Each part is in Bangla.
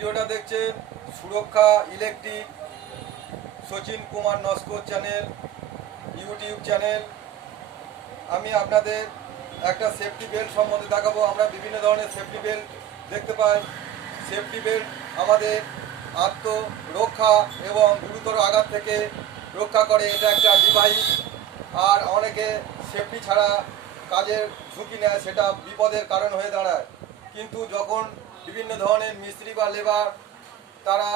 ভিডিওটা দেখছেন Suraksha electric Sachin Kumar Naskar channel, YouTube channel. আমি আপনাদের একটা সেফটি বেল্ট সম্বন্ধে দেখাবো। আমরা বিভিন্ন ধরনের সেফটি বেল্ট দেখতে পাই। সেফটি বেল্ট আমাদের আত্মরক্ষা এবং গুরুতর আঘাত থেকে রক্ষা করে। এটা একটা ডিভাইস আর অনেকে সেফটি ছাড়া কাজের ঝুঁকি নেয়, সেটা বিপদের কারণ হয়ে দাঁড়ায়। কিন্তু যখন বিভিন্ন ধরনের মিস্ত্রি বা লেবার, তারা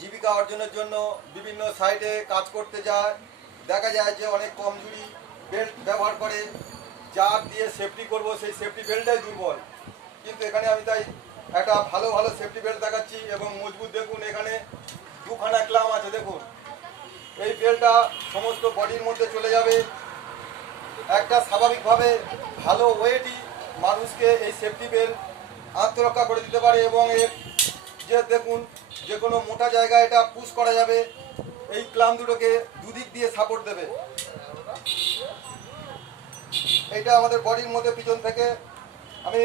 জীবিকা অর্জনের জন্য বিভিন্ন সাইডে কাজ করতে যায়। দেখা যায় যে অনেক কমজোরি বেল্ট ব্যবহার করে। যার দিয়ে সেফটি করব, সেই সেফটি বেল্টটাই দুর্বল। কিন্তু এখানে আমি তাই একটা ভালো ভালো সেফটি বেল্ট দেখাচ্ছি এবং মজবুত দেখুন এখানে দুখানা ক্লাম আছে, দেখুন। এই বেল্টটা সমস্ত বডির মধ্যে চলে যাবে। একটা স্বাভাবিকভাবে ভালো ওয়েটই মানুষকে এই সেফটি বেল্ট আত্মরক্ষা করে দিতে পারে এবং এর যে দেখুন, যে কোনো মোটা জায়গায় এটা পুশ করা যাবে, এই ক্লাম দুটোকে দুদিক দিয়ে সাপোর্ট দেবে। এটা আমাদের বডির মধ্যে পিছন থেকে। আমি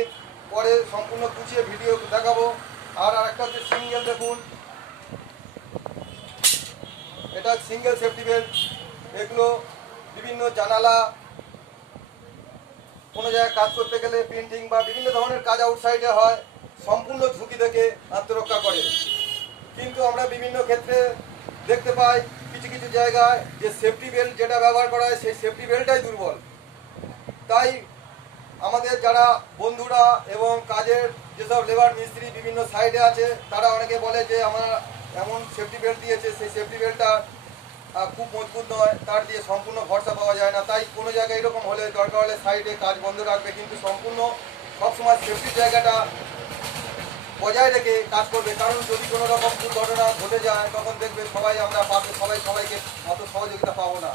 পরে সম্পূর্ণ গুছিয়ে ভিডিও দেখাবো। আর আরেকটা হচ্ছে সিঙ্গেল দেখুন। এটা সিঙ্গেল সেফটি বেল্ট এগুলো বিভিন্ন জানালা কোনো জায়গায় কাজ করতে গেলে প্রিন্টিং বা বিভিন্ন ধরনের কাজ আউটসাইডে হয়, সম্পূর্ণ ঝুঁকি থেকে আত্মরক্ষা করে। কিন্তু আমরা বিভিন্ন ক্ষেত্রে দেখতে পাই কিছু কিছু জায়গায় যে সেফটি বেল্ট যেটা ব্যবহার করা হয়, সেই সেফটি বেল্টটাই দুর্বল। তাই আমাদের যারা বন্ধুরা এবং কাজের যেসব লেবার মিস্ত্রি বিভিন্ন সাইডে আছে, তারা অনেকে বলে যে, আমার এমন সেফটি বেল্ট দিয়েছে, সেই সেফটি বেল্টটা খুব মজবুত নয়। তার দিয়ে সম্পূর্ণ ভরসা পাওয়া যায় না। তাই কোনো জায়গায় এরকম হলে, দরকার হলে সাইডে কাজ বন্ধ রাখবে। কিন্তু সম্পূর্ণ সবসময় সেফটির জায়গাটা বজায় রেখে কাজ করবে। কারণ যদি কোনো রকম দুর্ঘটনা ঘটে যায়, তখন দেখবে সবাই আমরা পাশে, সবাই সবাইকে অত সহযোগিতা পাবো না।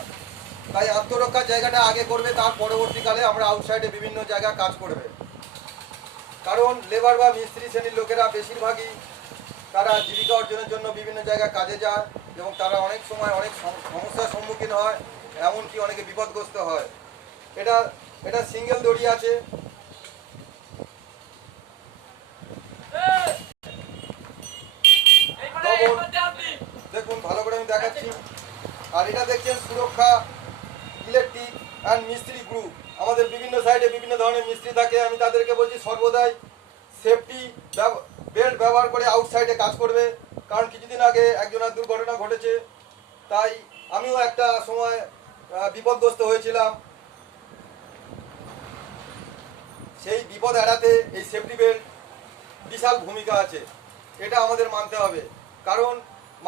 তাই আত্মরক্ষার জায়গাটা আগে করবে, তার পরবর্তীকালে আমরা আউটসাইডে বিভিন্ন জায়গায় কাজ করবে। কারণ লেবার বা মিস্ত্রি শ্রেণির লোকেরা বেশিরভাগই তারা জীবিকা অর্জনের জন্য বিভিন্ন জায়গায় কাজে যায়। এবং তারা অনেক সময় অনেক সম- সমস্যার সম্মুখীন হয় এমনকি অনেকে বিপদগ্রস্ত হয়। এটা এটা সিঙ্গেল দড়ি আছে। দেখুন ভালো করে আমি দেখাচ্ছি। আর এটা দেখছেন সুরক্ষা ইলেকট্রিক অ্যান্ড মিস্ত্রি গ্রুপ। আমাদের বিভিন্ন সাইডে বিভিন্ন ধরনের মিস্ত্রি থাকে। আমি তাদেরকে বলছি সর্বদাই সেফটি বেল্ট ব্যবহার করে আউটসাইডে কাজ করবে। কারণ কিছুদিন আগে একজনের দুর্ঘটনা ঘটেছে, তাই আমিও একটা সময় বিপদগ্রস্ত হয়েছিলাম। সেই বিপদ এড়াতে এই সেফটি বেল্ট বিশাল ভূমিকা আছে, এটা আমাদের মানতে হবে। কারণ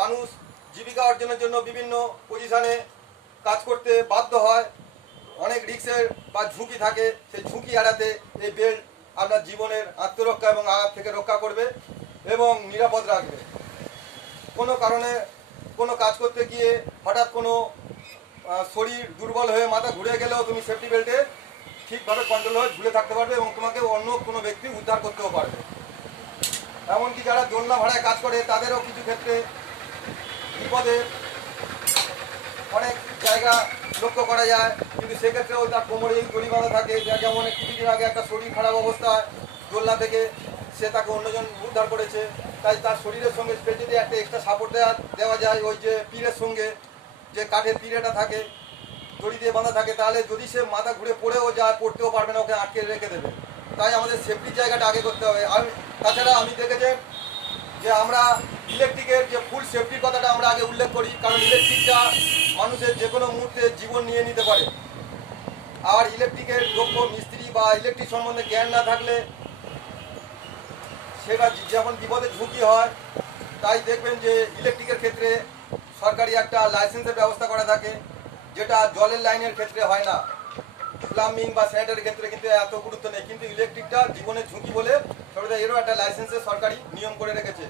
মানুষ জীবিকা অর্জনের জন্য বিভিন্ন পজিশানে কাজ করতে বাধ্য হয়, অনেক রিক্সের বা ঝুঁকি থাকে, সেই ঝুঁকি এড়াতে এই বেল্ট আপনার জীবনের আত্মরক্ষা এবং আঘাত থেকে রক্ষা করবে এবং নিরাপদ রাখবে। কোনো কারণে কোনো কাজ করতে গিয়ে হঠাৎ কোনো শরীর দুর্বল হয়ে মাথা ঘুরে গেলেও তুমি সেফটি বেল্টে ঠিকভাবে কন্ট্রোল হয়ে ঝুলে থাকতে পারবে এবং তোমাকে অন্য কোনো ব্যক্তি উদ্ধার করতেও পারবে। এমনকি যারা দোলনা ভাড়ায় কাজ করে, তাদেরও কিছু ক্ষেত্রে বিপদে অনেক জায়গা লক্ষ্য করা যায়, কিন্তু সেক্ষেত্রেও তার কোমরে বাঁধা থাকে যেমন কিছুদিন আগে একটা শরীর খারাপ অবস্থায় দোলনা থেকে সে তাকে অন্যজন উদ্ধার করেছে। তাই তার শরীরের সঙ্গে সে যদি একটা এক্সট্রা সাপোর্ট দেওয়া দেওয়া যায়, ওই যে পীরের সঙ্গে, যে কাঠের পিড়েটা থাকে, দড়ি দিয়ে বাঁধা থাকে, তাহলে যদি সে মাথা ঘুরে পড়েও যায়, পড়তেও পারবে না, ওকে আটকে রেখে দেবে। তাই আমাদের সেফটির জায়গাটা আগে করতে হবে। আমি, তাছাড়া আমি দেখেছি যে আমরা ইলেকট্রিকের যে ফুল সেফটির কথাটা আমরা আগে উল্লেখ করি, কারণ ইলেকট্রিকটা মানুষের যে কোনো মুহূর্তে জীবন নিয়ে নিতে পারে। আর ইলেকট্রিকের দক্ষ মিস্ত্রি বা ইলেকট্রিক সম্বন্ধে জ্ঞান না থাকলে সেটা যেমন বিপদে ঝুঁকি হয়, তাই দেখবেন যে ইলেকট্রিকের ক্ষেত্রে সরকারি একটা লাইসেন্সের ব্যবস্থা করা থাকে, যেটা জলের লাইনের ক্ষেত্রে হয় না। প্লাম্বিং বা স্যানিটারির ক্ষেত্রে কিন্তু এত গুরুত্ব নেই, কিন্তু ইলেকট্রিকটা জীবনের ঝুঁকি বলে সর্বদা এরও একটা লাইসেন্সের সরকারি নিয়ম করে রেখেছে।